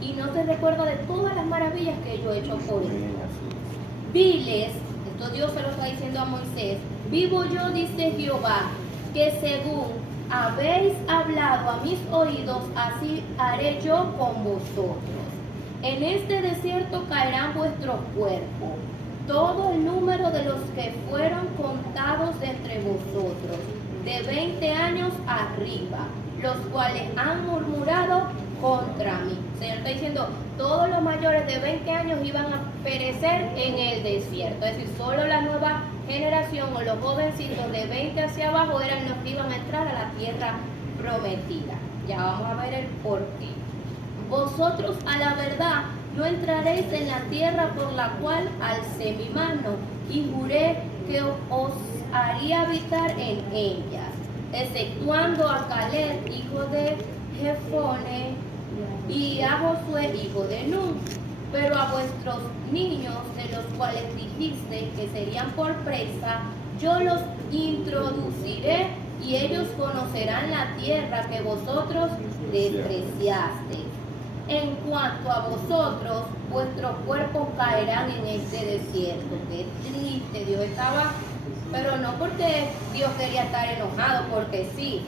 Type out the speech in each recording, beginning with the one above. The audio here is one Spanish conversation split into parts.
y no se recuerda de todas las maravillas que yo he hecho por ellos. Diles, esto Dios se lo está diciendo a Moisés, vivo yo, dice Jehová, que según habéis hablado a mis oídos, así haré yo con vosotros. En este desierto caerán vuestros cuerpos, todo el número de los que fueron contados entre vosotros, de 20 años arriba, los cuales han murmurado contra mí. El Señor está diciendo, todos los mayores de 20 años iban a perecer en el desierto. Es decir, solo la nueva generación o los jovencitos de 20 hacia abajo eran los que iban a entrar a la tierra prometida. Ya vamos a ver el porqué. Vosotros a la verdad no entraréis en la tierra por la cual alcé mi mano y juré que os haría habitar en ella, exceptuando a Caleb, hijo de Jefone, y a Josué, hijo de Nun. Pero a vuestros niños, de los cuales dijiste que serían por presa, yo los introduciré y ellos conocerán la tierra que vosotros despreciasteis. En cuanto a vosotros, vuestros cuerpos caerán en este desierto. Qué triste, Dios estaba, pero no porque Dios quería estar enojado, porque sí.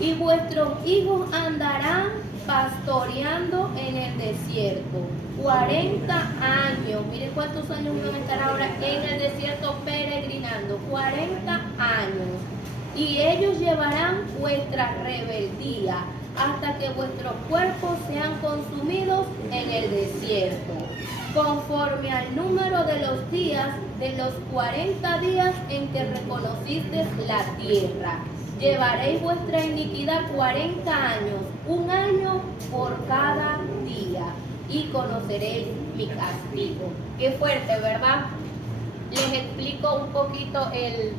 Y vuestros hijos andarán pastoreando en el desierto 40 años. Miren cuántos años van a estar ahora en el desierto peregrinando. 40 años. Y ellos llevarán vuestra rebeldía hasta que vuestros cuerpos sean consumidos en el desierto, conforme al número de los días de los 40 días en que reconocisteis la tierra. Llevaréis vuestra iniquidad 40 años, un año por cada día, y conoceréis mi castigo. Qué fuerte, ¿verdad? Les explico un poquito el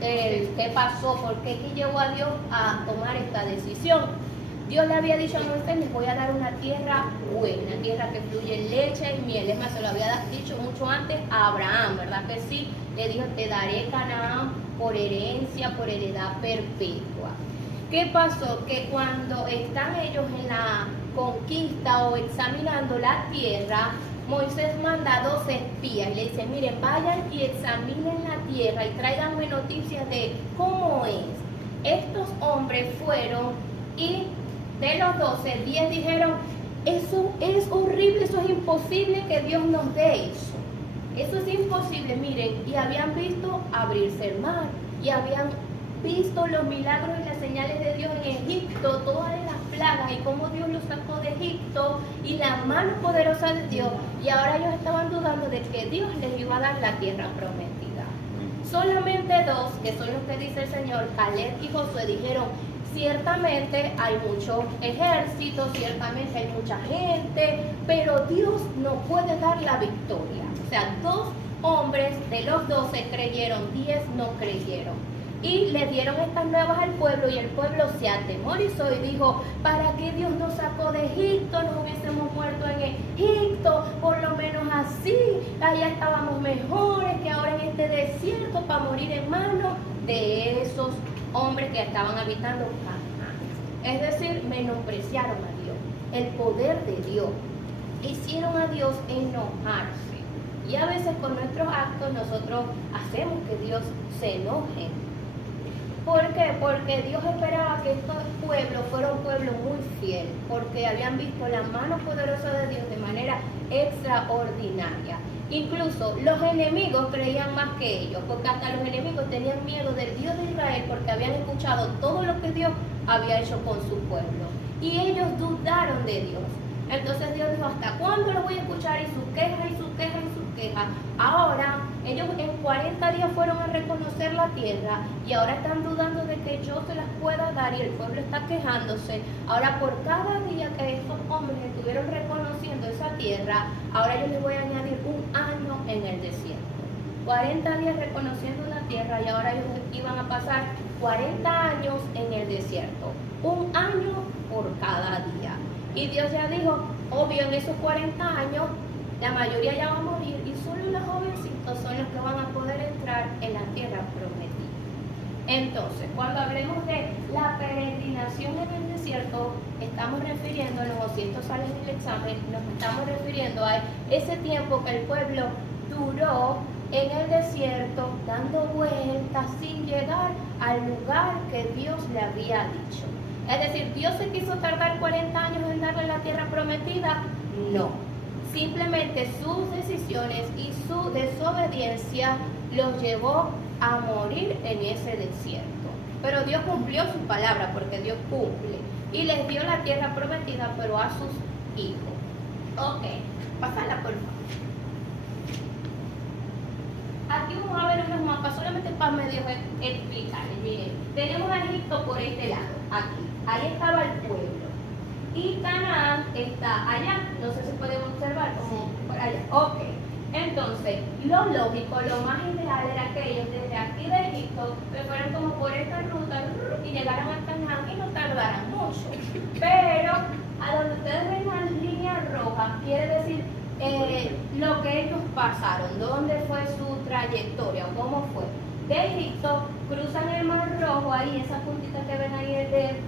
qué pasó, por qué llevó a Dios a tomar esta decisión. Dios le había dicho a Moisés, les voy a dar una tierra buena, una tierra que fluye leche y miel. Es más, se lo había dicho mucho antes a Abraham, ¿verdad que sí? Le dijo, te daré Canaán por herencia, por heredad perpetua. ¿Qué pasó? Que cuando están ellos en la conquista o examinando la tierra, Moisés manda a 2 espías y le dice, miren, vayan y examinen la tierra y tráiganme noticias de cómo es. Estos hombres fueron y de los 12, 10 dijeron, eso es horrible, eso es imposible que Dios nos dé eso. Eso es imposible, miren, y habían visto abrirse el mar, y habían visto los milagros y las señales de Dios en Egipto, todas las plagas y cómo Dios los sacó de Egipto y la mano poderosa de Dios, y ahora ellos estaban dudando de que Dios les iba a dar la tierra prometida. Solamente 2, que son los que dice el Señor, Caleb y Josué, dijeron, ciertamente hay mucho ejército, ciertamente hay mucha gente, pero Dios no puede dar la victoria. O sea, 2 hombres de los 12 creyeron, 10 no creyeron. Y le dieron estas nuevas al pueblo y el pueblo se atemorizó y dijo, ¿para qué Dios nos sacó de Egipto? Nos hubiésemos muerto en Egipto, por lo menos así, allá estábamos mejores que ahora en este desierto para morir en manos de esos hombres que estaban habitando Canaán. Es decir, menospreciaron a Dios, el poder de Dios, hicieron a Dios enojarse. Y a veces con nuestros actos nosotros hacemos que Dios se enoje. ¿Por qué? Porque Dios esperaba que estos pueblos fueran un pueblo muy fiel, porque habían visto la mano poderosa de Dios de manera extraordinaria. Incluso los enemigos creían más que ellos, porque hasta los enemigos tenían miedo del Dios de Israel porque habían escuchado todo lo que Dios había hecho con su pueblo. Y ellos dudaron de Dios. Entonces Dios dijo, ¿hasta cuándo los voy a escuchar? Y sus quejas, y sus quejas, y sus quejas. Ahora, ellos en 40 días fueron a reconocer la tierra y ahora están dudando de que yo se las pueda dar y el pueblo está quejándose. Ahora, por cada día que esos hombres estuvieron reconociendo esa tierra, ahora yo les voy a añadir un año en el desierto. 40 días reconociendo la tierra y ahora ellos iban a pasar 40 años en el desierto. Un año por cada día. Y Dios ya dijo, obvio, en esos 40 años, la mayoría ya va a morir y solo los jovencitos son los que van a poder entrar en la tierra prometida. Entonces, cuando hablemos de la peregrinación en el desierto, estamos refiriéndonos, o si esto sale en el examen, nos estamos refiriendo a ese tiempo que el pueblo duró en el desierto dando vueltas sin llegar al lugar que Dios le había dicho. Es decir, ¿Dios se quiso tardar 40 años en darle la tierra prometida? No. Simplemente sus decisiones y su desobediencia los llevó a morir en ese desierto. Pero Dios cumplió su palabra, porque Dios cumple. Y les dio la tierra prometida, pero a sus hijos. Ok, pásala por favor. Aquí vamos a ver unos mapas, solamente para medio explicarles. Miren, tenemos a Egipto por este lado, aquí. Ahí estaba el pueblo. Y Canaán está allá. No sé si pueden observar, como por allá. Ok. Entonces, lo lógico, lo más ideal era que ellos desde aquí de Egipto se fueran como por esta ruta y llegaran a Canaán y no tardaran mucho. Pero a donde ustedes ven la línea roja, quiere decir lo que ellos pasaron, dónde fue su trayectoria, o cómo fue. De Egipto cruzan el Mar Rojo, ahí esa puntita que ven ahí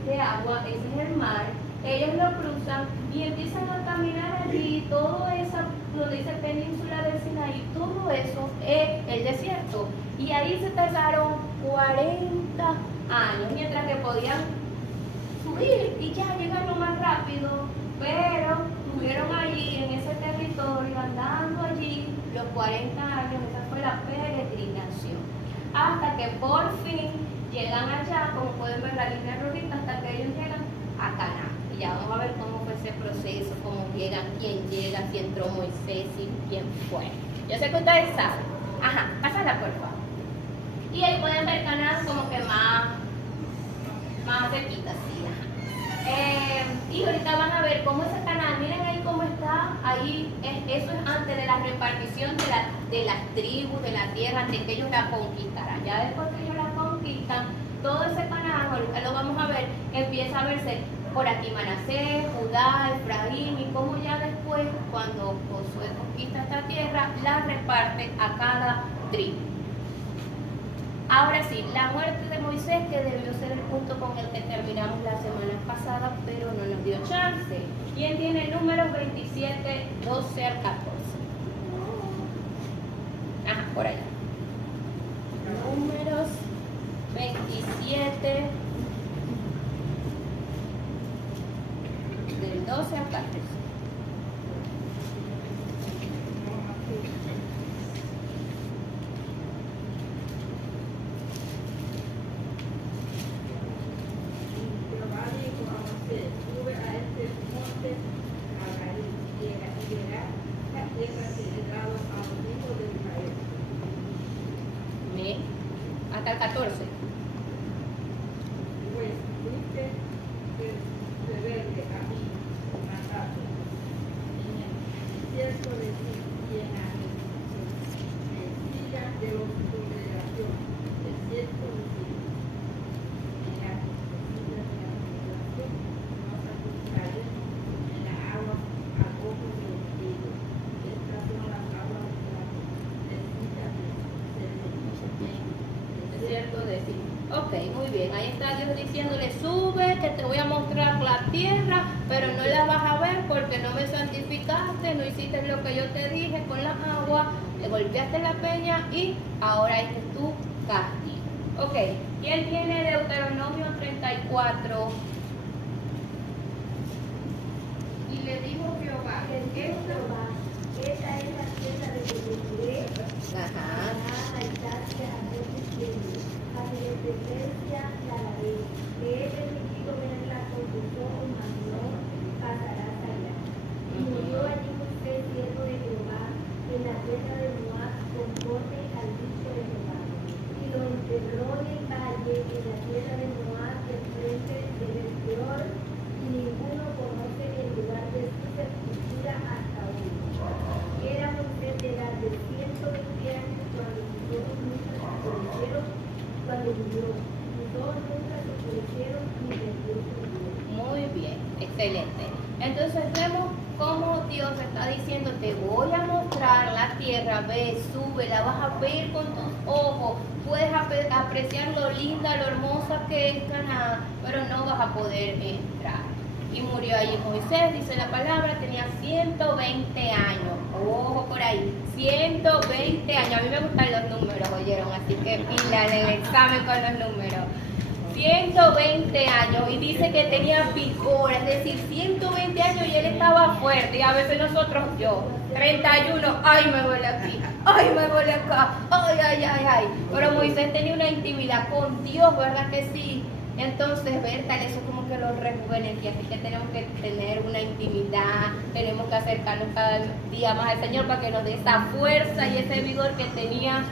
de agua, ese es el mar. Ellos lo cruzan y empiezan a caminar allí, todo esa, donde dice península del Sinaí, todo eso es el desierto. Y ahí se tardaron 40 años, mientras que podían subir y ya llegar lo más rápido, pero estuvieron allí en ese territorio, andando allí los 40 años, esa fue la peregrinación. Hasta que por fin llegan allá, como pueden ver la línea rojita, hasta que ellos llegan a Canaán. Y ya vamos a ver cómo fue ese proceso, cómo llegan, quién llega, si entró Moisés y quién fue. Yo sé que ustedes saben. Ajá, pásala por favor. Y ahí pueden ver Canaán como que más cerquita, sí. Y ahorita van a ver cómo ese Canaán, miren ahí cómo está, ahí eso es antes de la repartición de las tribus, de la tierra, antes que ellos la conquistaran. Ya después que ellos la conquistan, todo ese Canaán, ahorita lo vamos a ver, empieza a verse por aquí Manasés, Judá, Efraín, y como ya después, cuando Josué conquista esta tierra, la reparte a cada tribu. Ahora sí, la muerte de Moisés, que debió ser el punto con el que terminamos la semana pasada, pero no nos dio chance. ¿Quién tiene números 27, 12 al 14? Ajá, por allá. Números 27, del 12 al 14. Hasta el 14. Pues fuiste rebelde a mí, mataste, en el desierto de ti y en la mesilla de los congregaciones, desierto de ti. En la mesilla de la congregación no sacrificaremos en las aguas a ojo de ellos. Estas son las aguas de la mesilla de Desierto de ti. Ok, muy bien. Ahí está Dios diciéndole, sube, que te voy a mostrar la tierra, pero no la vas a ver porque no me santificaste, no hiciste lo que yo te dije con la agua, le golpeaste la peña y ahora este es tu castigo. Ok, ¿quién tiene Deuteronomio 34? Y le dijo Jehová, Esta es la tierra de que te juré, Ajá. a alzarse a tus pies, a mi descendencia la daré, que he permitido verla con tus ojos, mas no pasarás allá. Y murió allí Moisés, siervo de Jehová, en la tierra de Moab, conforme al dicho de Jehová. Y lo enterró en el valle, en la tierra de Moab, enfrente del Peor, y ninguno conoce el lugar de su sepultura hasta hoy. Era Moisés de edad de 120 años cuando sus ojos nunca se oscurecieron, cuando murió. Sus ojos nunca se oscurecieron ni perdió su vida. Muy bien, excelente. Entonces vemos cómo Dios está diciendo, te voy a mostrar la tierra, ve, sube, la vas a ver con tus ojos, puedes apreciar lo linda, lo hermosa que es Canaán, pero no vas a poder entrar. Y murió allí Moisés, dice la palabra, tenía 120 años, ojo por ahí, 120 años, a mí me gustan los números, oyeron, así que pila en el examen con los números. 120 años y dice que tenía vigor, es decir, 120 años y él estaba fuerte. Y a veces nosotros, yo, 31, ay, me duele aquí, ay, me duele acá, ay, ay, ay, ay. Pero Moisés tenía una intimidad con Dios, ¿verdad que sí? Entonces, Berta, eso como que lo rejuvenecía, así que tenemos que tener una intimidad, tenemos que acercarnos cada día más al Señor para que nos dé esa fuerza y ese vigor que tenía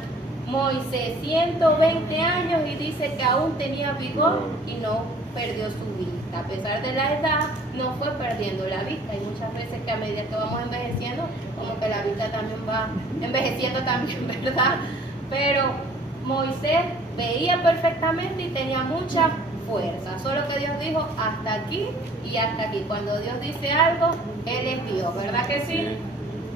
Moisés, 120 años, y dice que aún tenía vigor y no perdió su vista. A pesar de la edad, no fue perdiendo la vista. Y muchas veces que a medida que vamos envejeciendo, como que la vista también va envejeciendo también, ¿verdad? Pero Moisés veía perfectamente y tenía mucha fuerza. Solo que Dios dijo hasta aquí y hasta aquí. Cuando Dios dice algo, Él es Dios, ¿verdad que sí?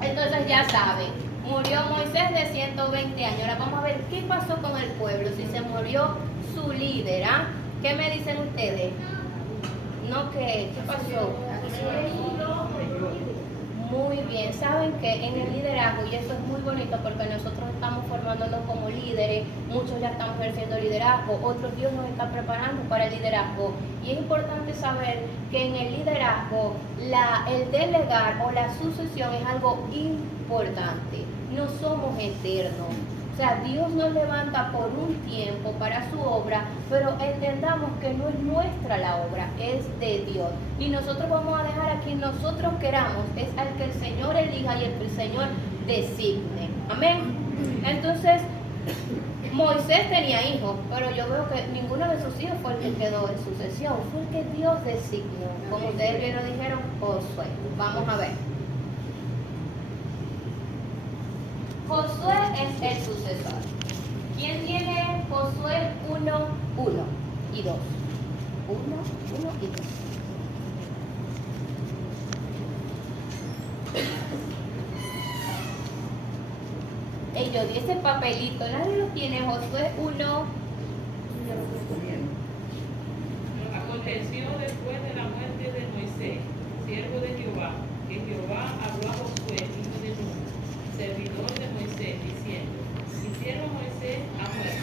Entonces ya saben. Murió Moisés de 120 años. Ahora vamos a ver qué pasó con el pueblo. Si se murió su líder, ¿ah? ¿Qué me dicen ustedes? ¿No qué? ¿Qué pasó? Muy bien. Saben que en el liderazgo, y eso es muy bonito porque nosotros estamos formándonos como líderes, muchos ya estamos ejerciendo liderazgo, otros Dios nos está preparando para el liderazgo. Y es importante saber que en el liderazgo el delegar o la sucesión es algo importante. No somos eternos. O sea, Dios nos levanta por un tiempo para su obra, pero entendamos que no es nuestra la obra, es de Dios. Y nosotros vamos a dejar a quien nosotros queramos, es al que el Señor elija y el que el Señor designe. Amén. Entonces, Moisés tenía hijos, pero yo veo que ninguno de sus hijos fue el que quedó en sucesión, fue el que Dios designó. Como ustedes bien lo dijeron, Josué. Vamos a ver. Josué es el sucesor. ¿Quién tiene Josué 1, 1 y 2? 1, 1 y 2. Yo di ese papelito, nadie lo tiene. Josué 1. Aconteció después de la muerte de Moisés, siervo de Jehová, que Jehová habló a Josué, hijo de Nun, servidor de Moisés, diciendo: Hicieron Moisés a muerte.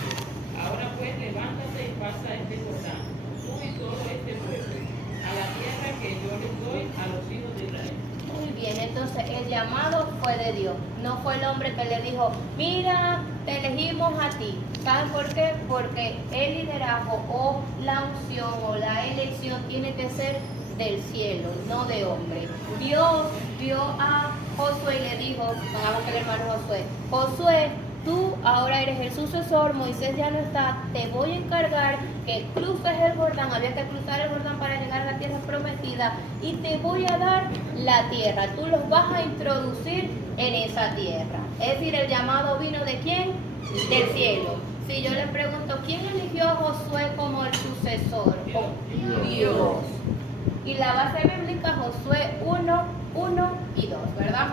Ahora pues levántate y pasa este Jordán, tú y todo este pueblo, a la tierra que yo les doy a los hijos de Israel. Muy bien, entonces el llamado fue de Dios, no fue el hombre que le dijo, mira, te elegimos a ti. ¿Saben por qué? Porque el liderazgo o la unción o la elección tiene que ser del cielo, no de hombre. Dios vio a Josué y le dijo, pongamos que el hermano Josué, tú ahora eres el sucesor, Moisés ya no está, te voy a encargar que cruces el Jordán, había que cruzar el Jordán para llegar a la tierra prometida, y te voy a dar la tierra, tú los vas a introducir en esa tierra. Es decir, el llamado vino ¿de quién? Del cielo. Si yo le pregunto, ¿quién eligió a Josué como el sucesor? Dios. Y la base bíblica, Josué 1, 1 y 2, ¿verdad?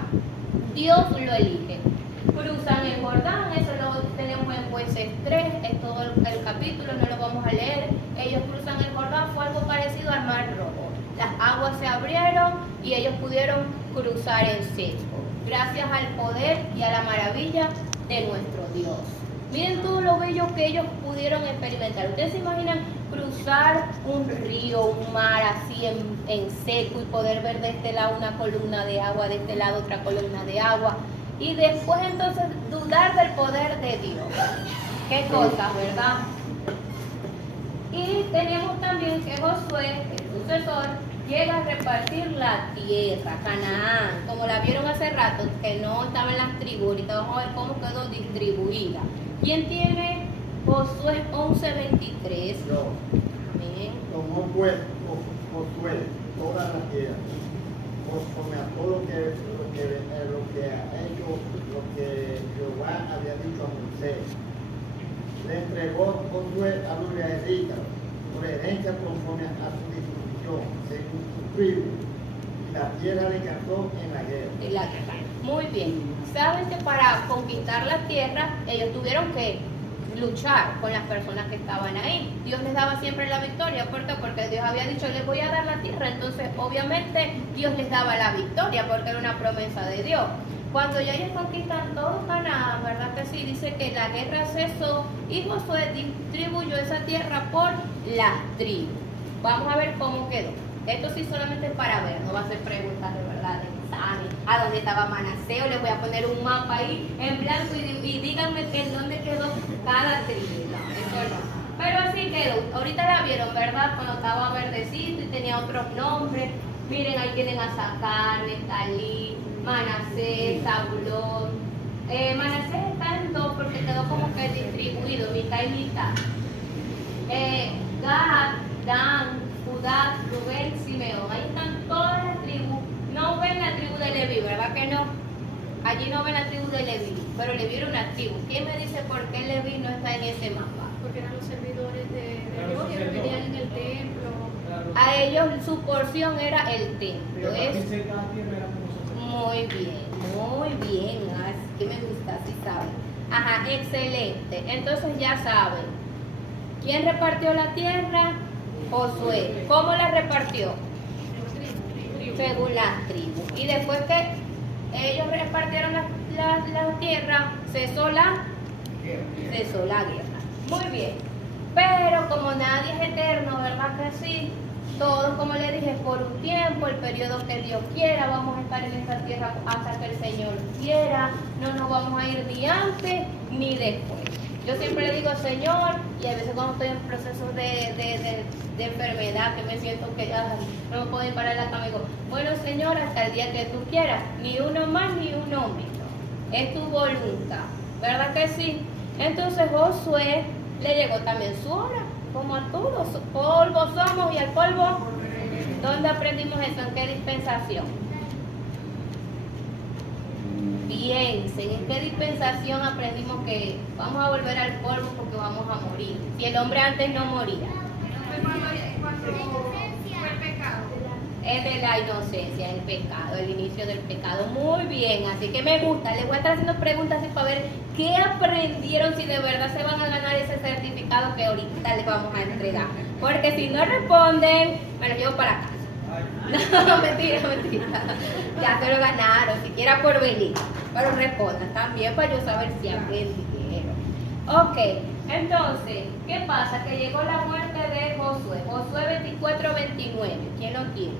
Dios lo elige. Cruzan el Jordán, eso lo tenemos en Jueces 3, es todo el capítulo, no lo vamos a leer. Ellos cruzan el Jordán, fue algo parecido al Mar Rojo. Las aguas se abrieron y ellos pudieron cruzar en seco, gracias al poder y a la maravilla de nuestro Dios. Miren todo lo bello que ellos pudieron experimentar. ¿Ustedes se imaginan cruzar un río, un mar así en seco y poder ver de este lado una columna de agua, de este lado otra columna de agua? Y después entonces dudar del poder de Dios. Qué cosa, ¿verdad? Y tenemos también que Josué, el sucesor, llega a repartir la tierra, Canaán, como la vieron hace rato, que no estaba en las tribus. Ahorita vamos a ver cómo quedó distribuida. ¿Quién tiene Josué 11:23? Yo. Amén. Tomó pues Josué toda la tierra, conforme a todo lo que ha hecho, lo que Jehová había dicho a Moisés. Le entregó Josué a los israelitas por herencia conforme a su distribución, según su tribu. y la tierra descansó en la guerra. En la guerra. Muy bien. Saben que para conquistar la tierra ellos tuvieron que luchar con las personas que estaban ahí. Dios les daba siempre la victoria. ¿Por qué? Porque Dios había dicho, les voy a dar la tierra. Entonces, obviamente, Dios les daba la victoria porque era una promesa de Dios. Cuando ya ellos conquistan todo Canaán, ¿verdad que sí? Dice que la guerra cesó y Josué distribuyó esa tierra por las tribus. Vamos a ver cómo quedó. Esto sí solamente para ver, no va a ser preguntas de verdad, de examen. ¿A dónde estaba Manaseo? Les voy a poner un mapa ahí en blanco y díganme en dónde quedó cada tribu. No, eso no. Pero así quedó. Ahorita la vieron, ¿verdad? Cuando estaba verdecito y tenía otros nombres. Miren, ahí tienen a Sacar, Neftalí, Manasés, Zabulón. Manasés está en dos porque quedó como que distribuido, mitad y mitad. Gad, Dan, Judá, Rubén, Simeón. Ahí están todas las tribus. No ven la tribu de Leví, ¿verdad que no? Allí no ven la tribu de Leví, pero Leví era una tribu. ¿Quién me dice por qué Leví no está en ese mapa? Porque eran los servidores de Dios y ellos vivían en el templo. A ellos su porción era el templo. Muy bien, así que me gusta, así saben. Ajá, excelente. Entonces ya saben. ¿Quién repartió la tierra? Josué. ¿Cómo la repartió? Según las tribus. Y después que ellos repartieron la tierra, cesó la guerra. Muy bien. Pero como nadie es eterno, ¿verdad que sí? Todos, como le dije, por un tiempo, el periodo que Dios quiera, vamos a estar en esta tierra hasta que el Señor quiera. No nos vamos a ir ni antes ni después. Yo siempre le digo, Señor, y a veces cuando estoy en procesos de enfermedad, que me siento que no me puedo ir parar la cama, digo, bueno, Señor, hasta el día que tú quieras, ni uno más ni uno menos. Es tu voluntad, ¿verdad que sí? Entonces Josué le llegó también su hora, como a todos. Polvo somos y al polvo, ¿dónde aprendimos eso? ¿En qué dispensación? Piensen, ¿en qué dispensación aprendimos que vamos a volver al polvo porque vamos a morir? Si el hombre antes no moría. Es de la inocencia, el pecado, el inicio del pecado. Muy bien, así que me gusta. Les voy a estar haciendo preguntas así para ver qué aprendieron, si de verdad se van a ganar ese certificado que ahorita les vamos a entregar. Porque si no responden, me los llevo para casa. No, mentira. Ya se lo ganaron, siquiera por venir. Pero respondan también para yo saber si aprendieron. Ok, entonces, ¿qué pasa? Que llegó la muerte de Josué. Josué 24:29. ¿Quién lo tiene?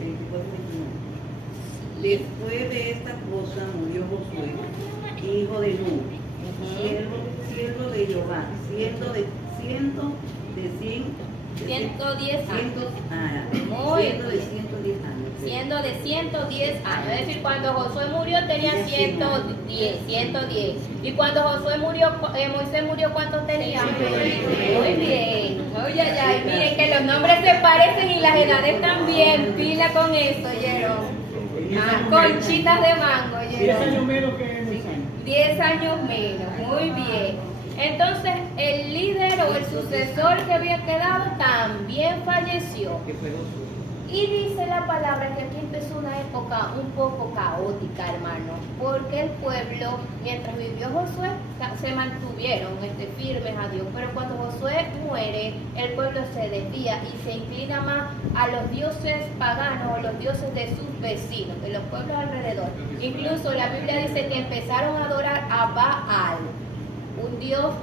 24:29. Después de esta cosa murió Josué, hijo de Nun, siervo de Jehová, siendo de 110 años. Muy siendo de 110 años. Siendo de 110 años. Es decir, cuando Josué murió tenía 110. Y cuando Josué murió, Moisés murió, ¿cuántos tenía? Muy bien. Oye, ay, miren que los nombres se parecen y las edades también. Pila con eso, ¿oyeron? Conchitas de mango, ¿oyeron? 10 años menos que Moisés. 10 años menos, muy bien. Entonces, el líder o el sucesor que había quedado también falleció. Que fue Josué. Y dice la palabra que aquí empezó una época un poco caótica, hermano, porque el pueblo, mientras vivió Josué, se mantuvieron firmes a Dios, pero cuando Josué muere, el pueblo se desvía y se inclina más a los dioses paganos o los dioses de sus vecinos, de los pueblos alrededor. Incluso la Biblia dice que empezaron a adorar a Baal, un dios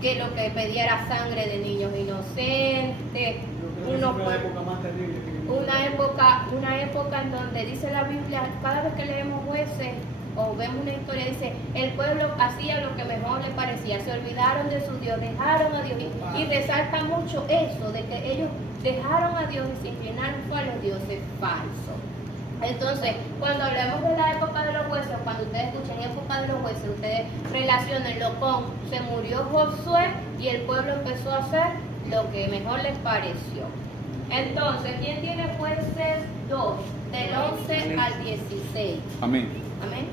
que lo que pedía era sangre de niños inocentes. Una época en donde dice la Biblia, cada vez que leemos Jueces o vemos una historia, dice, el pueblo hacía lo que mejor le parecía, se olvidaron de su Dios, dejaron a Dios, y resalta mucho eso, de que ellos dejaron a Dios y se inclinaron a los dioses falsos. Entonces, cuando hablamos de la época de los jueces, cuando ustedes escuchen época de los jueces, ustedes relacionenlo con, se murió Josué y el pueblo empezó a hacer lo que mejor les pareció. Entonces, ¿quién tiene Jueces 2, del 11 al 16? Amén. Amén.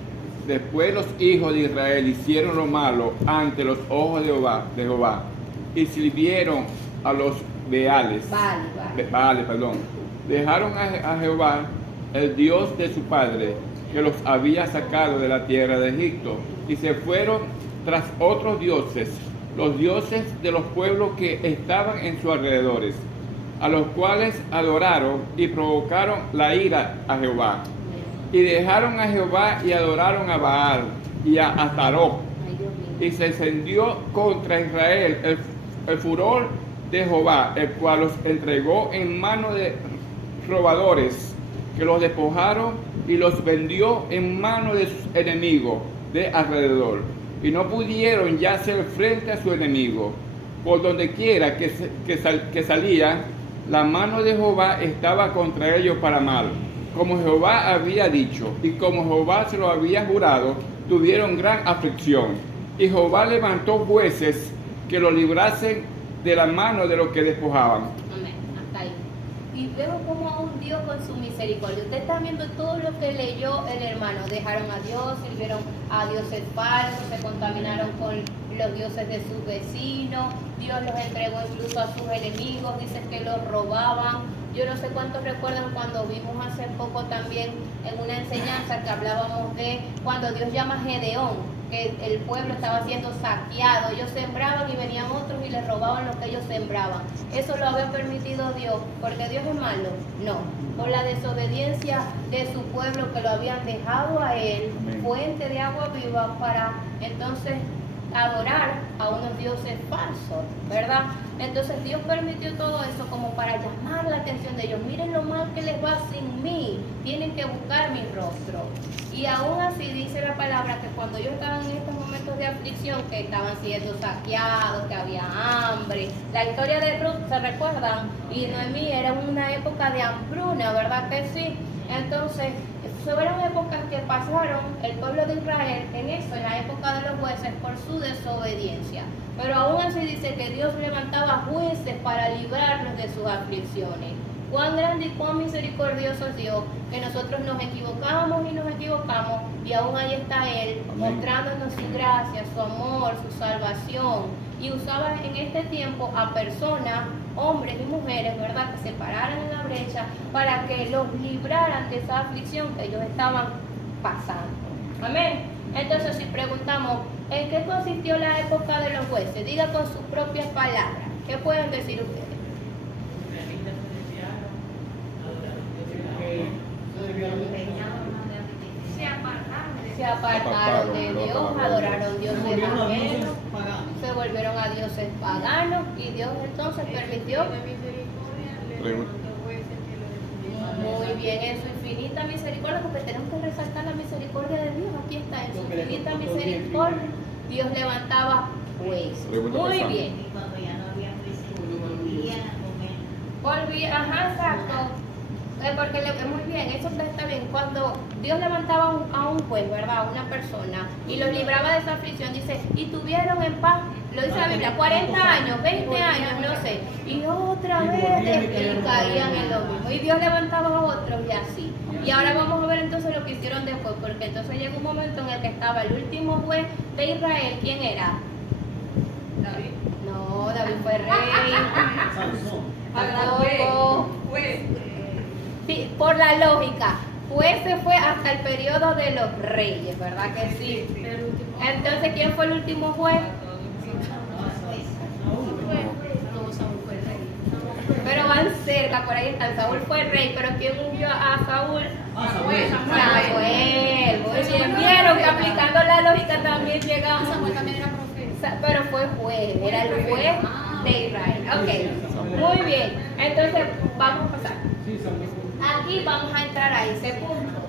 Después los hijos de Israel hicieron lo malo ante los ojos de Jehová y sirvieron a los Baales. Vale. dejaron a Jehová, el Dios de su padre, que los había sacado de la tierra de Egipto, y se fueron tras otros dioses, los dioses de los pueblos que estaban en sus alrededores, a los cuales adoraron y provocaron la ira a Jehová. Y dejaron a Jehová y adoraron a Baal y a Astarot. Ay, Dios mío. Y se encendió contra Israel el furor de Jehová, el cual los entregó en manos de robadores, que los despojaron y los vendió en manos de sus enemigos de alrededor. Y no pudieron ya hacer frente a su enemigo. Por donde quiera que salía, la mano de Jehová estaba contra ellos para mal. Como Jehová había dicho, y como Jehová se lo había jurado, tuvieron gran aflicción. Y Jehová levantó jueces que lo librasen de la mano de los que despojaban. Amén. Hasta ahí. Y vemos como un Dios con su misericordia. Usted está viendo todo lo que leyó el hermano. Dejaron a Dios, sirvieron a dioses falsos, se contaminaron con los dioses de sus vecinos. Dios los entregó incluso a sus enemigos. Dicen que los robaban. Yo no sé cuántos recuerdan cuando vimos hace poco también en una enseñanza que hablábamos de cuando Dios llama a Gedeón, que el pueblo estaba siendo saqueado. Ellos sembraban y venían otros y les robaban lo que ellos sembraban. ¿Eso lo había permitido Dios porque Dios es malo? No. Por la desobediencia de su pueblo, que lo habían dejado a él, Amén. fuente de agua viva, para entonces adorar a unos dioses falsos, ¿verdad? Entonces Dios permitió todo eso como para llamar la atención de ellos. Miren lo mal que les va sin mí, tienen que buscar mi rostro. Y aún así dice la palabra que cuando ellos estaban en estos momentos de aflicción, que estaban siendo saqueados, que había hambre, la historia de Ruth, ¿se recuerdan? Y Noemí era una época de hambruna, ¿verdad que sí? Entonces, fueron épocas que pasaron el pueblo de Israel en eso, en la época de los jueces, por su desobediencia. Pero aún así dice que Dios levantaba jueces para librarlos de sus aflicciones. Cuán grande y cuán misericordioso es Dios, que nosotros nos equivocamos y aún ahí está Él, Amén. mostrándonos su gracia, su amor, su salvación. Y usaba en este tiempo a personas, hombres y mujeres, ¿verdad?, que se pararan en la brecha para que los libraran de esa aflicción que ellos estaban pasando. Amén. Entonces, si preguntamos, ¿en qué consistió la época de los jueces? Diga con sus propias palabras. ¿Qué pueden decir ustedes? Se apartaron de Dios, adoraron dioses ajenos, se volvieron a dioses paganos y Dios entonces permitió. Muy bien, en su infinita misericordia, porque tenemos que resaltar la misericordia de Dios. Aquí está, en su infinita misericordia, Dios levantaba jueces. Muy bien. Cuando ya no había volvían a comer. Ajá, exacto. Porque muy bien, eso está bien. Cuando Dios levantaba a un juez, ¿verdad? A una persona, y los libraba de esa aflicción, dice, y tuvieron en paz, lo dice la Biblia, 40 años, 20 años, no sé, y otra vez y caían en lo mismo. Y Dios levantaba a otros y así. Y ahora vamos a ver entonces lo que hicieron después, porque entonces llegó un momento en el que estaba el último juez de Israel. ¿Quién era? David. No, David fue rey. Tampoco. Pues, Sí, por la lógica, pues se fue hasta el periodo de los reyes, ¿verdad que sí? Entonces, ¿quién fue el último juez? Pero van cerca, por ahí está. Saúl fue rey, pero ¿quién ungió a Saúl? Samuel. Muy bien, vieron que aplicando la lógica también llegamos. Samuel también era profeta. Pero fue juez, era el juez de Israel. Ok, muy bien. Entonces, vamos a pasar. Aquí vamos a entrar a ese punto,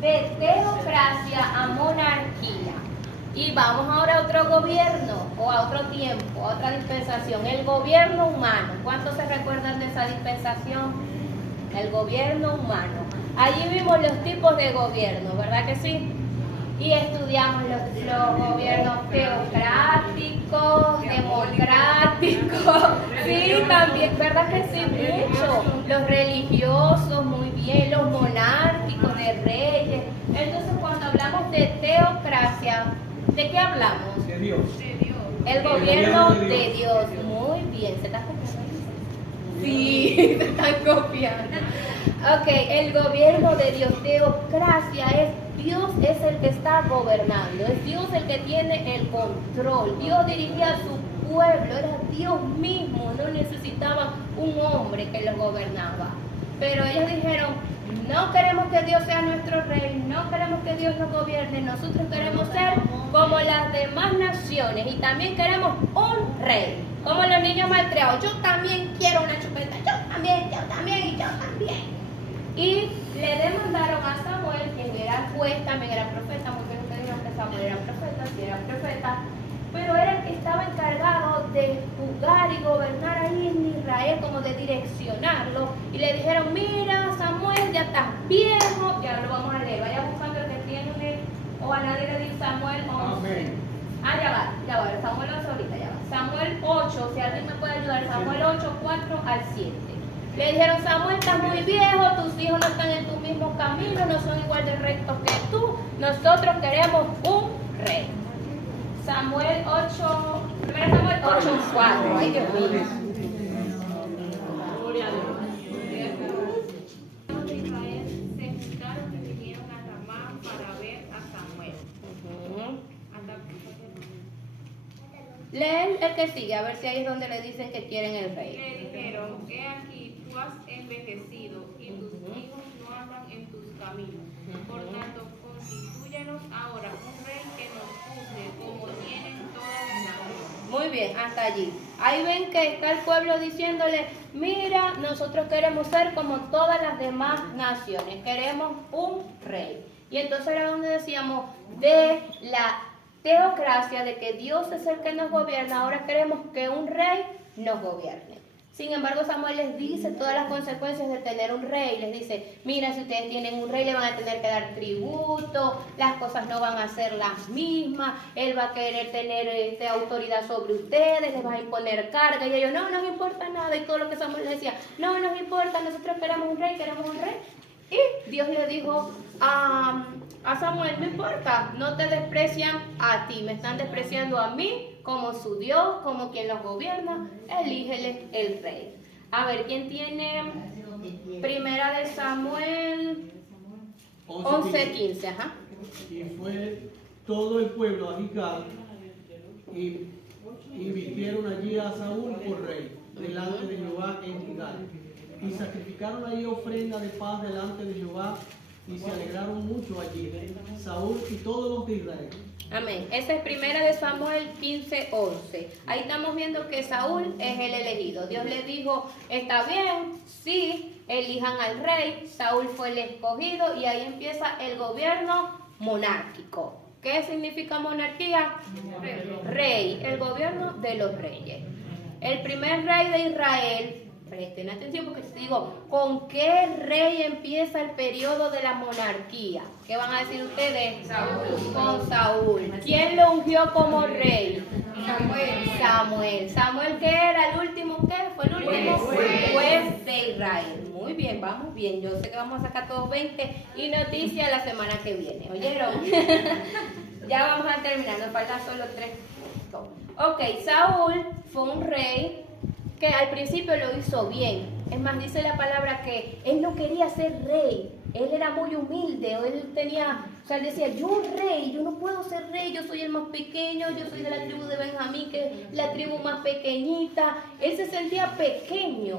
de teocracia a monarquía. Y vamos ahora a otro gobierno, o a otro tiempo, a otra dispensación, el gobierno humano. ¿Cuántos se recuerdan de esa dispensación? El gobierno humano. Allí vimos los tipos de gobierno, ¿verdad que sí? Y estudiamos los gobiernos teocráticos, democráticos, sí, también, ¿verdad que sí? Mucho. Los religiosos, muy bien, los monárquicos, de reyes. Entonces, cuando hablamos de teocracia, ¿de qué hablamos? De Dios. El gobierno de Dios. Muy bien, ¿se están copiando? Sí, se están copiando. Ok, el gobierno de Dios, teocracia, Dios es el que está gobernando, es Dios el que tiene el control. Dios dirigía a su pueblo, era Dios mismo, no necesitaban un hombre que los gobernaba. Pero ellos dijeron, no queremos que Dios sea nuestro rey, no queremos que Dios nos gobierne, nosotros queremos ser como las demás naciones y también queremos un rey, como los niños malcriados. Yo también quiero una chupeta, yo también, y yo también. Y le demandaron a Samuel, quien era juez, también era profeta, muchos de ustedes dijeron que Samuel era profeta, sí era profeta, pero era el que estaba encargado de jugar y gobernar ahí en Israel, como de direccionarlo. Y le dijeron, mira Samuel, ya estás viejo, ya lo vamos a leer, vaya buscando el que tiene o a nadie le dice Samuel 11. Amén. Ah, ya va, Samuel 8 ahorita, ya va. Samuel 8, si alguien me puede ayudar, Samuel 8, 4 al 7. Le dijeron, Samuel, estás muy viejo, tus hijos no están en tu mismo camino, no son igual de rectos que tú, nosotros queremos un rey. Samuel 8, 1 Samuel 8, 4, ay Dios mío. Gloria a Dios. Los de Israel se juntaron y vinieron a Ramá para ver a Samuel. Leen el que sigue, a ver si ahí es donde le dicen que quieren el rey. Le dijeron, he aquí, tú has envejecido y tus hijos no andan en tus caminos. Por tanto, constitúyenos ahora un rey que nos juzgue como tienen todas las naciones. Muy bien, hasta allí. Ahí ven que está el pueblo diciéndole, mira, nosotros queremos ser como todas las demás naciones, queremos un rey. Y entonces era donde decíamos de la teocracia, de que Dios es el que nos gobierna, ahora queremos que un rey nos gobierne. Sin embargo, Samuel les dice todas las consecuencias de tener un rey. Les dice, mira, si ustedes tienen un rey, le van a tener que dar tributo, las cosas no van a ser las mismas, él va a querer tener autoridad sobre ustedes, les va a imponer carga. Y ellos, no nos importa nada. Y todo lo que Samuel les decía, no nos importa, nosotros queremos un rey, queremos un rey. Y Dios le dijo a Samuel, no importa, no te desprecian a ti, me están despreciando a mí como su Dios, como quien los gobierna, elígele el rey. A ver, ¿quién tiene Primera de Samuel 11:15? Ajá. Y fue todo el pueblo a Gilgal y vistieron allí a Saúl por rey delante de Jehová en Gilgal. Y sacrificaron allí ofrenda de paz delante de Jehová y se alegraron mucho allí, Saúl y todos los de Israel. Amén. Esa es Primera de Samuel 15:11. Ahí estamos viendo que Saúl es el elegido. Dios le dijo, está bien, sí, elijan al rey. Saúl fue el escogido y ahí empieza el gobierno monárquico. ¿Qué significa monarquía? Rey, el gobierno de los reyes. El primer rey de Israel. Presten atención porque te digo, ¿con qué rey empieza el periodo de la monarquía? ¿Qué van a decir ustedes? Saúl. Con Saúl. ¿Quién lo ungió como rey? Samuel. Samuel, ¿qué era? ¿El último qué? ¿Fue el último? Juez de Israel. Muy bien, vamos bien. Yo sé que vamos a sacar todos 20 y noticias la semana que viene. ¿Oyeron? Ya vamos a terminar, nos faltan solo 3. Ok, Saúl fue un rey que al principio lo hizo bien. Es más, dice la palabra que él no quería ser rey. Él era muy humilde. Él decía, yo rey, yo no puedo ser rey, yo soy el más pequeño, yo soy de la tribu de Benjamín, que es la tribu más pequeñita. Él se sentía pequeño.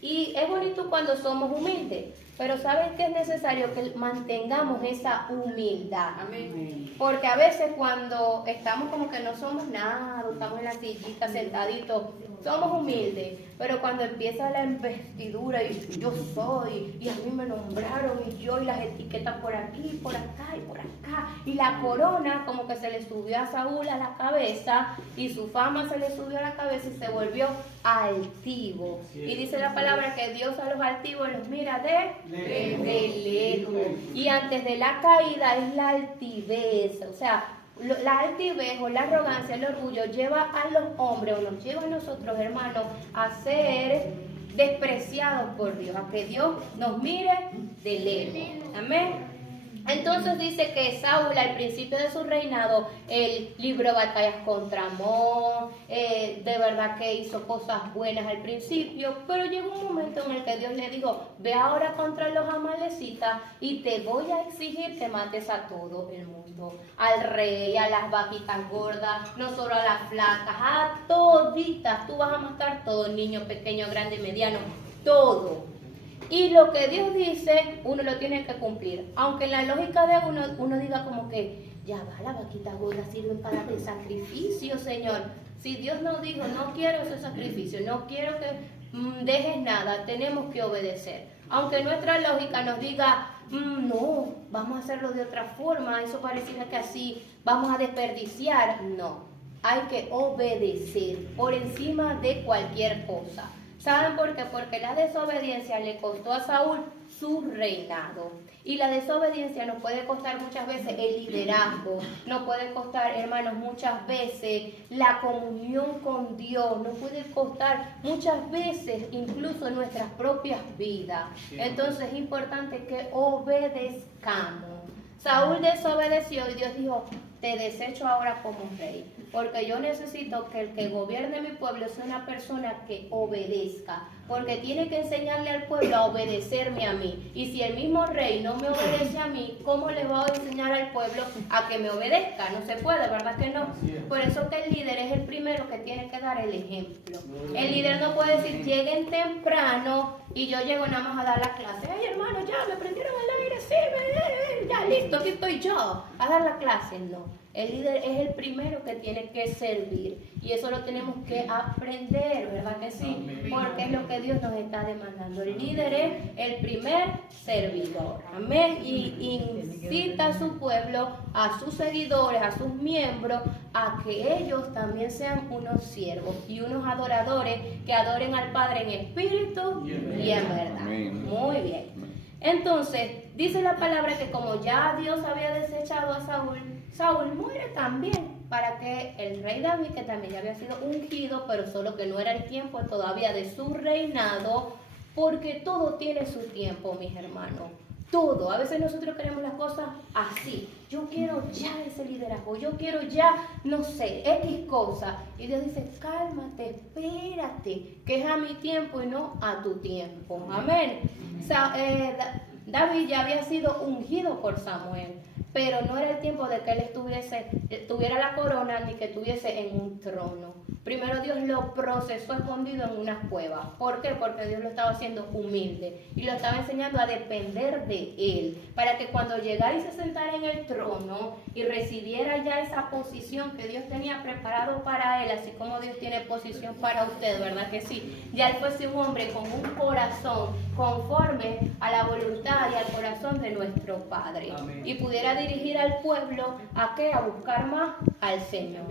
Y es bonito cuando somos humildes. Pero ¿saben qué es necesario? Que mantengamos esa humildad. Amén. Porque a veces cuando estamos como que no somos nada, estamos en la sillita sentaditos, somos humildes. Pero cuando empieza la investidura y yo soy, y a mí me nombraron, y yo, y las etiquetas por aquí, por acá y por acá, y la corona como que se le subió a Saúl a la cabeza, y su fama se le subió a la cabeza y se volvió altivo. Y dice la palabra que Dios a los altivos los mira de lejos. Y antes de la caída es la altivez. O sea, la altivez o la arrogancia, el orgullo lleva a los hombres, o nos lleva a nosotros, hermanos, a ser despreciados por Dios, a que Dios nos mire de lejos. Amén. Entonces dice que Saúl al principio de su reinado, él libró batallas contra Amón, de verdad que hizo cosas buenas al principio, pero llegó un momento en el que Dios le dijo, ve ahora contra los amalecitas y te voy a exigir que mates a todo el mundo, al rey, a las vaquitas gordas, no solo a las flacas, a toditas, tú vas a matar todo, niño pequeño, grande, mediano, todo. Y lo que Dios dice, uno lo tiene que cumplir. Aunque en la lógica de uno diga como que, ya va, las vaquitas gordas sirven para el sacrificio, Señor. Si Dios nos dijo, no quiero ese sacrificio, no quiero que dejes nada, tenemos que obedecer. Aunque nuestra lógica nos diga, no, vamos a hacerlo de otra forma, eso pareciera que así vamos a desperdiciar. No, hay que obedecer por encima de cualquier cosa. ¿Saben por qué? Porque la desobediencia le costó a Saúl su reinado. Y la desobediencia nos puede costar muchas veces el liderazgo, nos puede costar, hermanos, muchas veces la comunión con Dios, nos puede costar muchas veces incluso nuestras propias vidas. Entonces es importante que obedezcamos. Saúl desobedeció y Dios dijo, te desecho ahora como rey, porque yo necesito que el que gobierne mi pueblo sea una persona que obedezca, porque tiene que enseñarle al pueblo a obedecerme a mí. Y si el mismo rey no me obedece a mí, ¿cómo le voy a enseñar al pueblo a que me obedezca? No se puede, ¿verdad que no? Por eso que el líder es el primero que tiene que dar el ejemplo. El líder no puede decir, lleguen temprano y yo llego nada más a dar la clase. Ay, hermano, ya me prendieron el aire, sí, ya listo, aquí estoy yo a dar la clase. No. El líder es el primero que tiene que servir y eso lo tenemos que aprender, ¿verdad que sí? Porque es lo que Dios nos está demandando. El líder es el primer servidor, amén, y incita a su pueblo, a sus seguidores, a sus miembros, a que ellos también sean unos siervos y unos adoradores que adoren al Padre en espíritu y en verdad. Muy bien. Entonces, dice la palabra que como ya Dios había desechado a Saúl, Saúl muere también para que el rey David, que también ya había sido ungido, pero solo que no era el tiempo todavía de su reinado, porque todo tiene su tiempo, mis hermanos. Todo. A veces nosotros queremos las cosas así. Yo quiero ya ese liderazgo, yo quiero ya, no sé, X cosa. Y Dios dice, cálmate, espérate, que es a mi tiempo y no a tu tiempo. Amén. David ya había sido ungido por Samuel, pero no era el tiempo de que él tuviera la corona ni que estuviese en un trono. Primero Dios lo procesó escondido en una cueva. ¿Por qué? Porque Dios lo estaba haciendo humilde y lo estaba enseñando a depender de Él, para que cuando llegara y se sentara en el trono y recibiera ya esa posición que Dios tenía preparado para Él, así como Dios tiene posición para usted, ¿verdad que sí? Ya Él fuese un hombre con un corazón conforme a la voluntad y al corazón de nuestro Padre. Amén. Y pudiera dirigir al pueblo ¿a qué? A buscar más al Señor.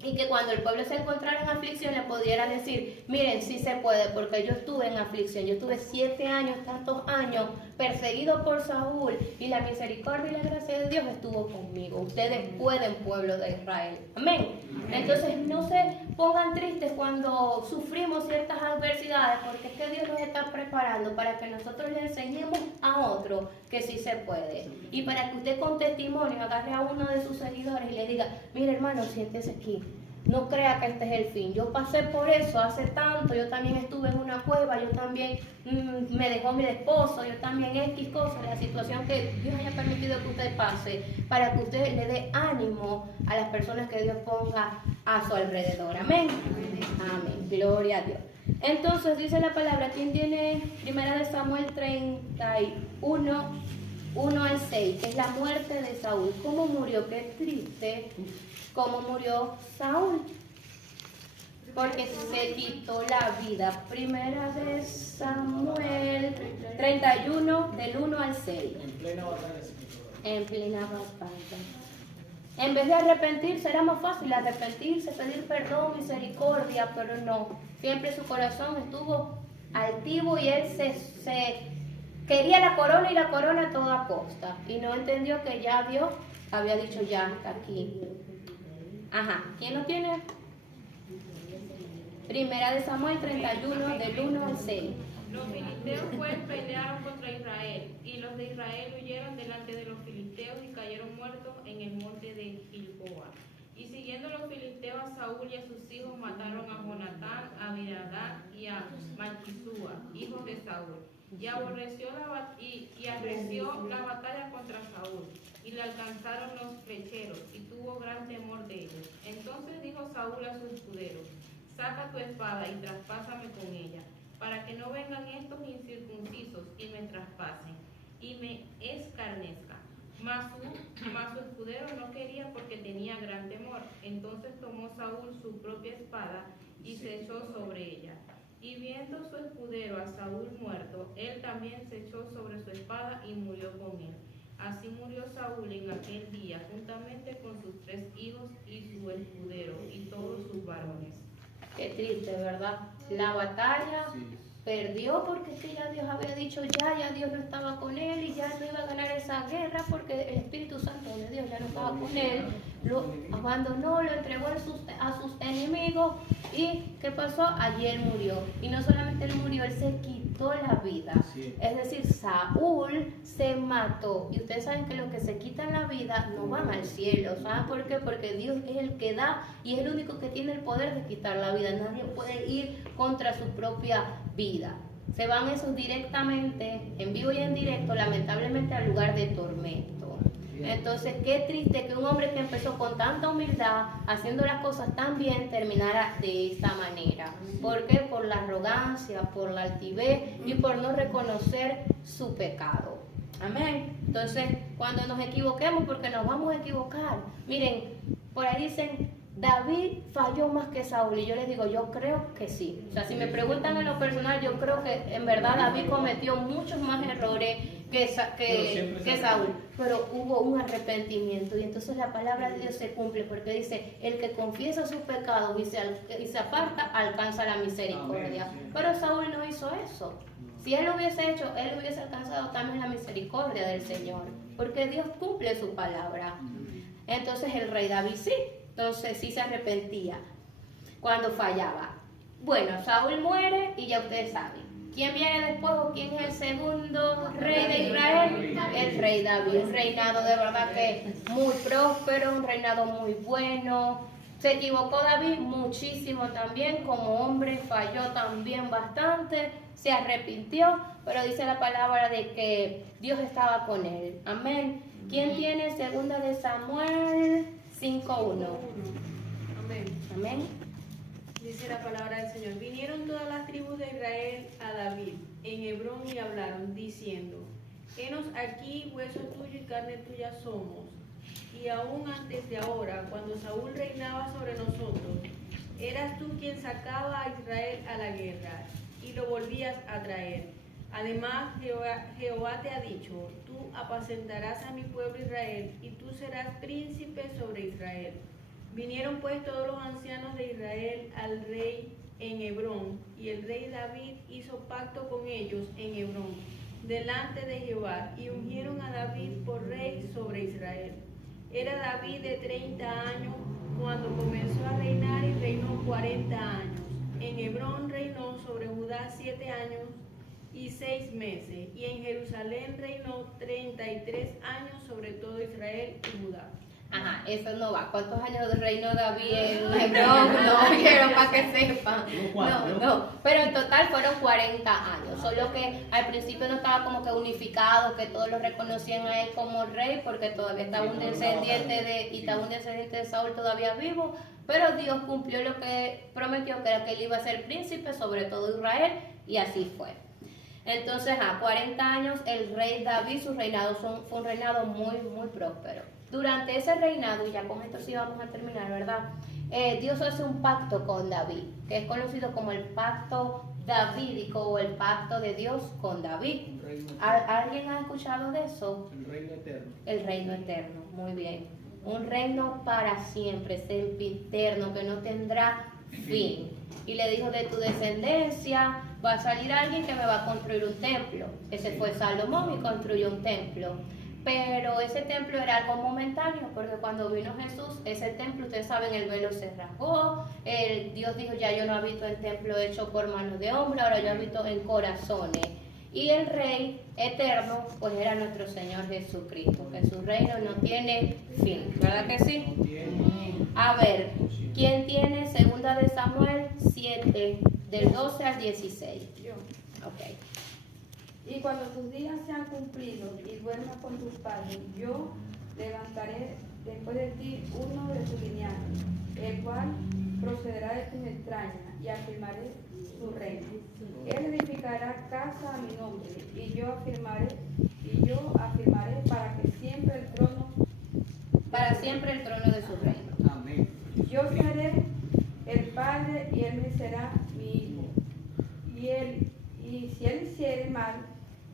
Y que cuando el pueblo se encontrara en aflicción le pudiera decir, miren, sí se puede, porque yo estuve en aflicción, yo estuve 7 años, tantos años, perseguido por Saúl, y la misericordia y la gracia de Dios estuvo conmigo. Ustedes pueden, pueblo de Israel. Amén. Entonces no se pongan tristes cuando sufrimos ciertas adversidades, porque es que Dios nos está preparando para que nosotros le enseñemos a otro que sí se puede. Y para que usted con testimonio agarre a uno de sus seguidores y le diga, mire hermano, siéntese aquí. No crea que este es el fin. Yo pasé por eso hace tanto. Yo también estuve en una cueva. Yo también me dejó mi esposo. Yo también X cosas. La situación que Dios haya permitido que usted pase. Para que usted le dé ánimo a las personas que Dios ponga a su alrededor. Amén. Amén. Gloria a Dios. Entonces dice la palabra. ¿Quién tiene 1 Samuel 31, 1 al 6? Que es la muerte de Saúl. ¿Cómo murió? Qué triste. ¿Cómo murió Saúl? Porque se quitó la vida. 1 Samuel 31, del 1 al 6. En plena batalla. En plena batalla. En vez de arrepentirse, era más fácil arrepentirse, pedir perdón, misericordia, pero no. Siempre su corazón estuvo altivo y él se quería la corona y la corona a toda costa. Y no entendió que ya Dios había dicho ya hasta aquí. Ajá, ¿quién lo tiene? 1 Samuel 31, del 1 al 6. Los filisteos pues pelearon contra Israel, y los de Israel huyeron delante de los filisteos. sometió a Saúl y a sus hijos, mataron a Jonatán, a Abinadab y a Malquisúa, hijos de Saúl. Y arreció la batalla contra Saúl, y le alcanzaron los flecheros, y tuvo gran temor de ellos. Entonces dijo Saúl a su escudero: saca tu espada y traspásame con ella, para que no vengan estos incircuncisos y me traspasen, y me escarnezcan. Mas su escudero no quería porque tenía gran temor. Entonces tomó Saúl su propia espada y se echó sobre ella. Y viendo su escudero a Saúl muerto, él también se echó sobre su espada y murió con él. Así murió Saúl en aquel día, juntamente con sus 3 hijos y su escudero y todos sus varones. Qué triste, ¿verdad? La batalla perdió porque es que ya Dios había dicho ya Dios no estaba con él y ya no iba a ganar esa guerra porque el Espíritu Santo de Dios ya no estaba con él. Lo abandonó, lo entregó a sus enemigos y ¿qué pasó? Allí él murió. Y no solamente él murió, él se quitó la vida. Es decir, Saúl se mató. Y ustedes saben que los que se quitan la vida no van al cielo. ¿Saben por qué? Porque Dios es el que da y es el único que tiene el poder de quitar la vida. Nadie puede ir contra su propia vida. Se van esos directamente, en vivo y en directo, lamentablemente al lugar de tormento. Entonces, qué triste que un hombre que empezó con tanta humildad, haciendo las cosas tan bien, terminara de esta manera. ¿Por qué? Por la arrogancia, por la altivez y por no reconocer su pecado. Amén. Entonces, cuando nos equivoquemos, porque nos vamos a equivocar. Miren, por ahí dicen, David falló más que Saúl, y yo les digo, yo creo que sí. O sea, si me preguntan en lo personal, yo creo que en verdad David cometió muchos más errores que Saúl, pero hubo un arrepentimiento, y entonces la palabra de Dios se cumple, porque dice, el que confiesa sus pecados y se aparta, alcanza la misericordia. Amén. Pero Saúl no hizo eso. Si él lo hubiese hecho, él hubiese alcanzado también la misericordia del Señor, porque Dios cumple su palabra. Entonces el rey David sí. Entonces sí se arrepentía cuando fallaba. Bueno, Saúl muere y ya ustedes saben. ¿Quién viene después o quién es el segundo rey de Israel? El rey David. Un reinado de verdad que muy próspero, un reinado muy bueno. Se equivocó David muchísimo también como hombre, falló también bastante, se arrepintió, pero dice la palabra de que Dios estaba con él. Amén. ¿Quién tiene segunda de Samuel 5:1? Amén. Amén. Dice la palabra del Señor: vinieron todas las tribus de Israel a David en Hebrón y hablaron, diciendo: henos aquí, hueso tuyo y carne tuya somos. Y aún antes de ahora, cuando Saúl reinaba sobre nosotros, eras tú quien sacaba a Israel a la guerra y lo volvías a traer. Además, Jehová te ha dicho: tú apacentarás a mi pueblo Israel y tú serás príncipe sobre Israel. Vinieron pues todos los ancianos de Israel al rey en Hebrón, y el rey David hizo pacto con ellos en Hebrón, delante de Jehová, y ungieron a David por rey sobre Israel. Era David de 30 años cuando comenzó a reinar y reinó 40 años. En Hebrón reinó sobre Judá 7 años y 6 meses, y en Jerusalén reinó 33 años sobre todo Israel y Judá. Ajá, eso no va. ¿Cuántos años reinó David en Hebrón? No, quiero para que sepan. No. Pero en total fueron 40 años. Solo que al principio no estaba como que unificado, que todos lo reconocían a él como rey, porque todavía estaba un descendiente de Saúl todavía vivo. Pero Dios cumplió lo que prometió, que era que él iba a ser príncipe sobre todo Israel, y así fue. Entonces, a 40 años, el rey David, su reinado fue un reinado muy, muy próspero. Durante ese reinado, y ya con esto sí vamos a terminar, ¿verdad? Dios hace un pacto con David, que es conocido como el pacto davídico o el pacto de Dios con David. ¿Alguien ha escuchado de eso? El reino eterno. El reino eterno, muy bien. Un reino para siempre, sempiterno, que no tendrá fin. Y le dijo: de tu descendencia va a salir alguien que me va a construir un templo. Ese fue Salomón y construyó un templo. Pero ese templo era algo momentáneo, porque cuando vino Jesús, ese templo, ustedes saben, el velo se rasgó. Dios dijo: ya yo no habito en templo hecho por manos de hombre, ahora yo habito en corazones. Y el Rey eterno, pues era nuestro Señor Jesucristo, que su reino no tiene fin, ¿verdad que sí? A ver, ¿quién tiene 2 de Samuel 7, del 12 al 16? Yo. Ok. Y cuando tus días sean cumplidos y duermas con tus padres, yo levantaré después de ti uno de tu linaje, el cual procederá de tus entrañas, y afirmaré su reino. Él edificará casa a mi nombre, y yo afirmaré para siempre el trono De su reino. Amén. Yo seré el padre y él me será mi hijo. Y si él hiciere mal,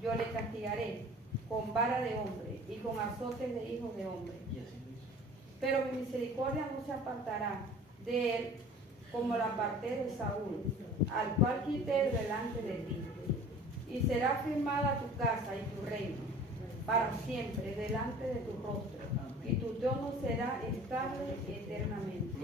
yo le castigaré con vara de hombre y con azotes de hijos de hombre. Pero mi misericordia no se apartará de él como la aparté de Saúl, al cual quité delante de ti. Y será firmada tu casa y tu reino para siempre delante de tu rostro, y tu trono será estable eternamente.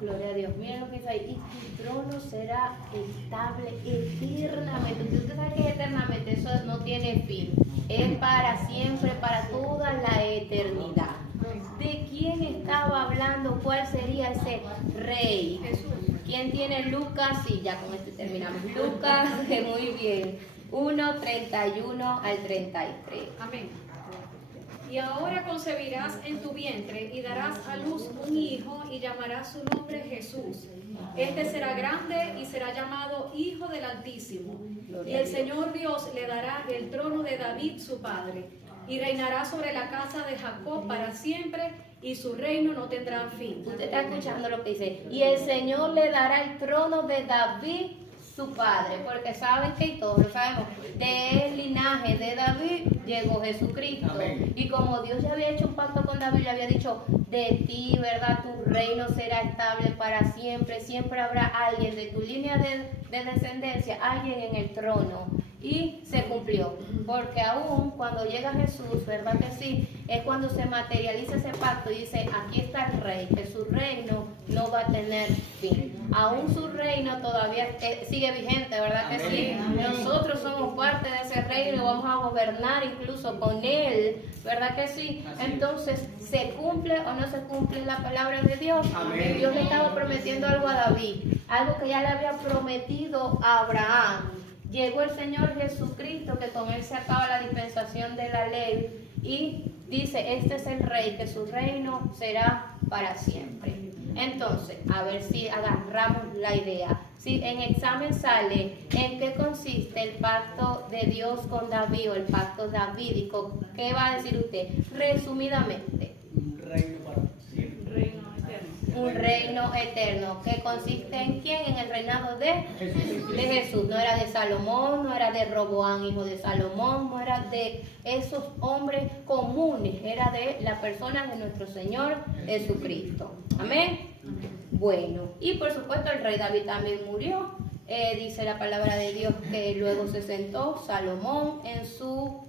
Gloria a Dios. Miren lo que dice ahí. Y tu trono será estable eternamente. Usted sabe que es eternamente, eso no tiene fin. Es para siempre, para toda la eternidad. ¿De quién estaba hablando? ¿Cuál sería ese rey? Jesús. ¿Quién tiene Lucas? Sí, ya con este terminamos. Lucas, muy bien. 1, 31 al 33. Amén. Y ahora concebirás en tu vientre y darás a luz un hijo y llamarás su nombre Jesús. Este será grande y será llamado Hijo del Altísimo. Y el Señor Dios le dará el trono de David su padre. Y reinará sobre la casa de Jacob para siempre, y su reino no tendrá fin. Usted está escuchando lo que dice. Y el Señor le dará el trono de David su padre, porque saben que, y todos lo sabemos, del linaje de David llegó Jesucristo. Amén. Y como Dios ya había hecho un pacto con David, le había dicho, de ti, ¿verdad? Tu reino será estable para siempre, siempre habrá alguien de tu línea de descendencia, alguien en el trono. Y se cumplió, porque aún cuando llega Jesús, ¿verdad que sí? Es cuando se materializa ese pacto y dice, aquí está el rey, que su reino no va a tener fin. Aún su reino todavía sigue vigente, ¿verdad que sí? Nosotros somos parte de ese reino y vamos a gobernar incluso con él, ¿verdad que sí? Entonces, ¿se cumple o no se cumple la palabra de Dios? Amén. Dios le estaba prometiendo algo a David, algo que ya le había prometido a Abraham. Llegó el Señor Jesucristo, que con él se acaba la dispensación de la ley, y dice, este es el rey, que su reino será para siempre. Entonces, a ver si agarramos la idea. Si en examen sale en qué consiste el pacto de Dios con David o el pacto davídico, ¿qué va a decir usted? Resumidamente. Un reino para siempre. Reino eterno. Un reino eterno, que consiste en quién, en el reinado de Jesús. Jesús. No era de Salomón, no era de Roboán, hijo de Salomón, no era de esos hombres comunes, era de la persona de nuestro Señor Jesucristo. Amén. Bueno, y por supuesto el rey David también murió. Dice la palabra de Dios que luego se sentó Salomón en su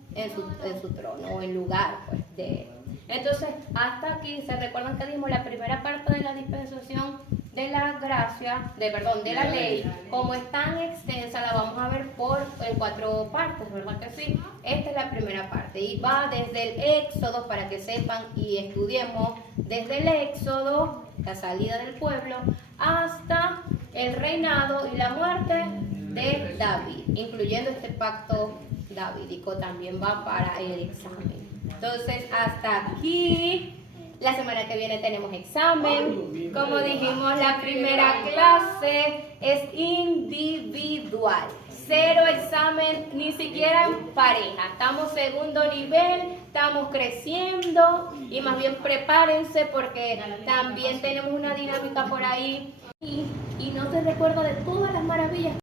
trono, o en lugar pues, de él. Entonces, hasta aquí, ¿se recuerdan que dimos la primera parte de la dispensación de la gracia, de la ley? Como es tan extensa, la vamos a ver en 4 partes, ¿verdad que sí? Esta es la primera parte y va desde el Éxodo, para que sepan y estudiemos, desde el Éxodo, la salida del pueblo, hasta el reinado y la muerte de David, incluyendo este pacto davídico, también va para el examen. Entonces, hasta aquí. La semana que viene tenemos examen. Como dijimos, la primera clase es individual. 0 examen, ni siquiera en pareja. Estamos segundo nivel, estamos creciendo y más bien prepárense porque también tenemos una dinámica por ahí. Y no te recuerdo de todas las maravillas